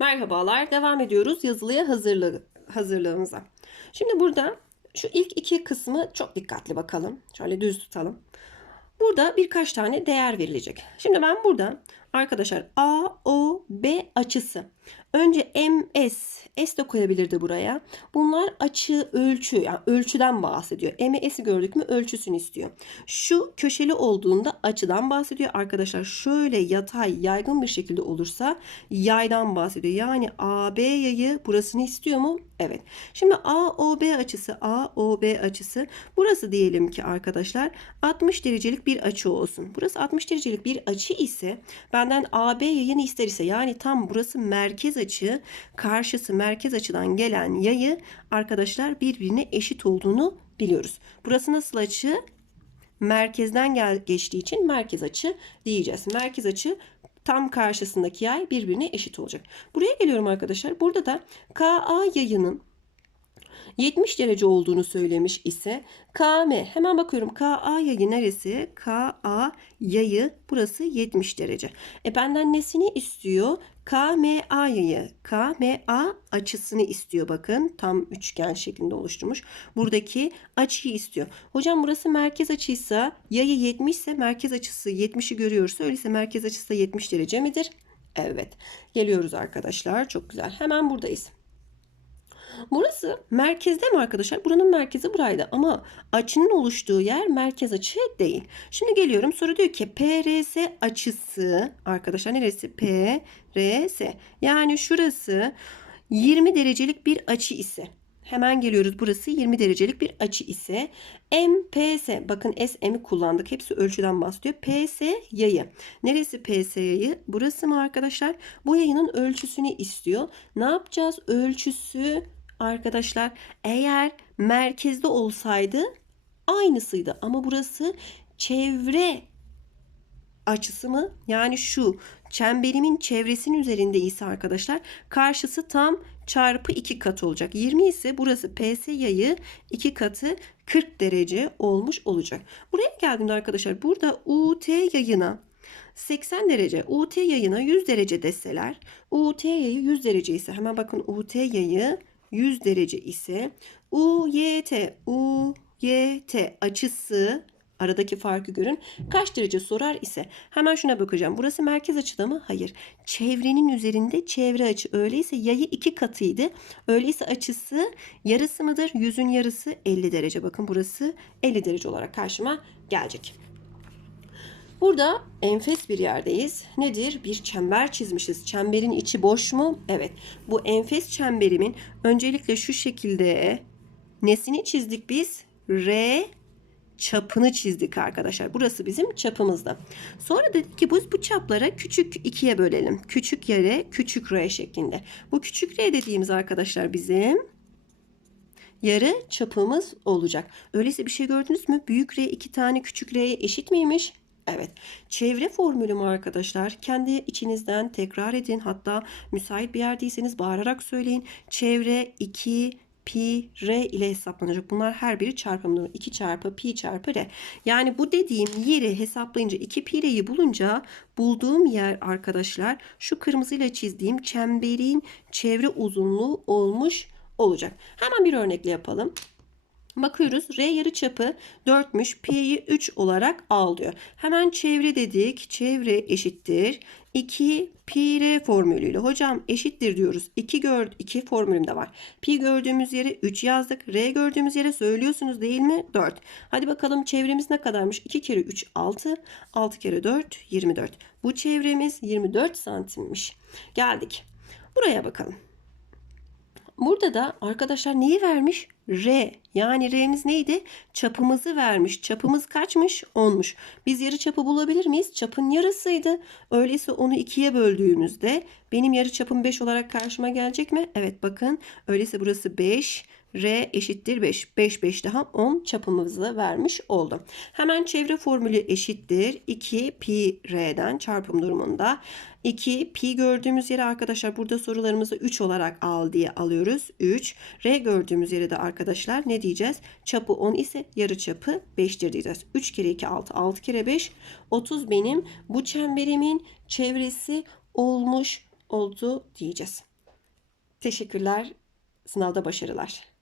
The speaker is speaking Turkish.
Merhabalar, devam ediyoruz yazılıya hazırlığı, hazırlığımıza. Şimdi burada şu ilk iki kısmı çok dikkatli bakalım. Şöyle düz tutalım. Burada birkaç tane değer verilecek. Şimdi ben burada arkadaşlar A, O, B açısı. Önce MS, S de koyabilirdi buraya. Bunlar açı, ölçü, yani ölçüden bahsediyor. MS'i gördük mü ölçüsünü istiyor. Şu köşeli olduğunda açıdan bahsediyor. Arkadaşlar şöyle yatay, yaygın bir şekilde olursa yaydan bahsediyor. Yani AB yayı burasını istiyor mu? Evet. Şimdi AOB açısı, AOB açısı. Burası diyelim ki arkadaşlar 60 derecelik bir açı olsun. Burası 60 derecelik bir açı ise benden AB yayını ister ise yani tam burası merkez açı, karşısı merkez açıdan gelen yayı arkadaşlar birbirine eşit olduğunu biliyoruz. Burası nasıl açı? Merkezden gel geçtiği için merkez açı diyeceğiz. Merkez açı tam karşısındaki yay birbirine eşit olacak. Buraya geliyorum arkadaşlar. Burada da KA yayının 70 derece olduğunu söylemiş ise KM hemen bakıyorum KA yayı neresi? KA yayı burası 70 derece. E benden nesini istiyor? KMA yayı. KMA açısını istiyor bakın. Tam üçgen şeklinde oluşturmuş. Buradaki açıyı istiyor. Hocam burası merkez açıysa yayı 70 ise merkez açısı 70'i görüyoruz. Öyleyse merkez açısı da 70 derece midir? Evet. Geliyoruz arkadaşlar. Çok güzel. Hemen buradayız. Burası merkezde mi arkadaşlar? Buranın merkezi buraydı ama açının oluştuğu yer merkez açı değil. Şimdi geliyorum soru diyor ki PRS açısı arkadaşlar neresi? PRS yani şurası 20 derecelik bir açı ise Hemen geliyoruz. Burası 20 derecelik bir açı ise MPS bakın SM'i kullandık. Hepsi ölçüden bahsediyor. PS yayı. Neresi PS yayı? Burası mı arkadaşlar? Bu yayının ölçüsünü istiyor. Ne yapacağız? Ölçüsü arkadaşlar eğer merkezde olsaydı aynısıydı. Ama burası çevre açısı mı? Yani şu çemberimin çevresinin üzerinde ise arkadaşlar karşısı tam çarpı 2 kat olacak. 20 ise burası PS yayı 2 katı 40 derece olmuş olacak. Buraya geldiğimde arkadaşlar burada UT yayına 80 derece UT yayına 100 derece deseler UT yayı 100 derece ise hemen bakın UT yayı 100 derece ise UYT UYT açısı aradaki farkı görün. Kaç derece sorar ise hemen şuna bakacağım. Burası merkez açıda mı? Hayır. Çevrenin üzerinde çevre açı. Öyleyse yayı iki katıydı. Öyleyse açısı yarısı mıdır? Yüzün yarısı 50 derece. Bakın burası 50 derece olarak karşıma gelecek. Burada enfes bir yerdeyiz. Nedir? Bir çember çizmişiz. Çemberin içi boş mu? Evet. Bu enfes çemberimin öncelikle şu şekilde nesini çizdik biz? R çapını çizdik arkadaşlar. Burası bizim çapımızda. Sonra dedik ki biz bu çaplara küçük ikiye bölelim. Küçük yere küçük r şeklinde. Bu küçük r dediğimiz arkadaşlar bizim yarı çapımız olacak. Öyleyse bir şey gördünüz mü? Büyük r iki tane küçük r'ye eşit miymiş? Evet. Çevre formülümü arkadaşlar kendi içinizden tekrar edin. Hatta müsait bir yerdeyseniz bağırarak söyleyin. Çevre 2 pi r ile hesaplanacak. Bunlar her biri çarpımdır. 2 çarpı pi çarpı r. Yani bu dediğim yeri hesaplayınca 2 pi r'yi bulunca bulduğum yer arkadaşlar şu kırmızıyla çizdiğim çemberin çevre uzunluğu olmuş olacak. Hemen bir örnekle yapalım. Bakıyoruz R yarıçapı 4'müş. Pi'yi 3 olarak al diyor. Hemen çevre dedik. Çevre eşittir. 2 pi r formülüyle. Hocam eşittir diyoruz. 2 gör 2 formülümde var. Pi gördüğümüz yere 3 yazdık. R gördüğümüz yere söylüyorsunuz değil mi? 4. Hadi bakalım çevremiz ne kadarmış? 2 kere 3 6. 6 kere 4 24. Bu çevremiz 24 santimmiş. Geldik. Buraya bakalım. Burada da arkadaşlar neyi vermiş? R. Yani R'miz neydi? Çapımızı vermiş. Çapımız kaçmış? 10'muş. Biz yarı çapı bulabilir miyiz? Çapın yarısıydı. Öyleyse onu ikiye böldüğümüzde benim yarı çapım 5 olarak karşıma gelecek mi? Evet bakın. Öyleyse burası 5. R eşittir 5. 5 5 daha 10 çapımızı vermiş oldu. Hemen çevre formülü eşittir. 2 pi R'den çarpım durumunda. 2 pi gördüğümüz yere arkadaşlar burada sorularımızı 3 olarak al diye alıyoruz. 3. R gördüğümüz yere de arkadaşlar ne diyeceğiz? Çapı 10 ise yarı çapı 5'tir diyeceğiz. 3 kere 2 6. 6 kere 5 30 benim bu çemberimin çevresi olmuş oldu diyeceğiz. Teşekkürler. Sınavda başarılar.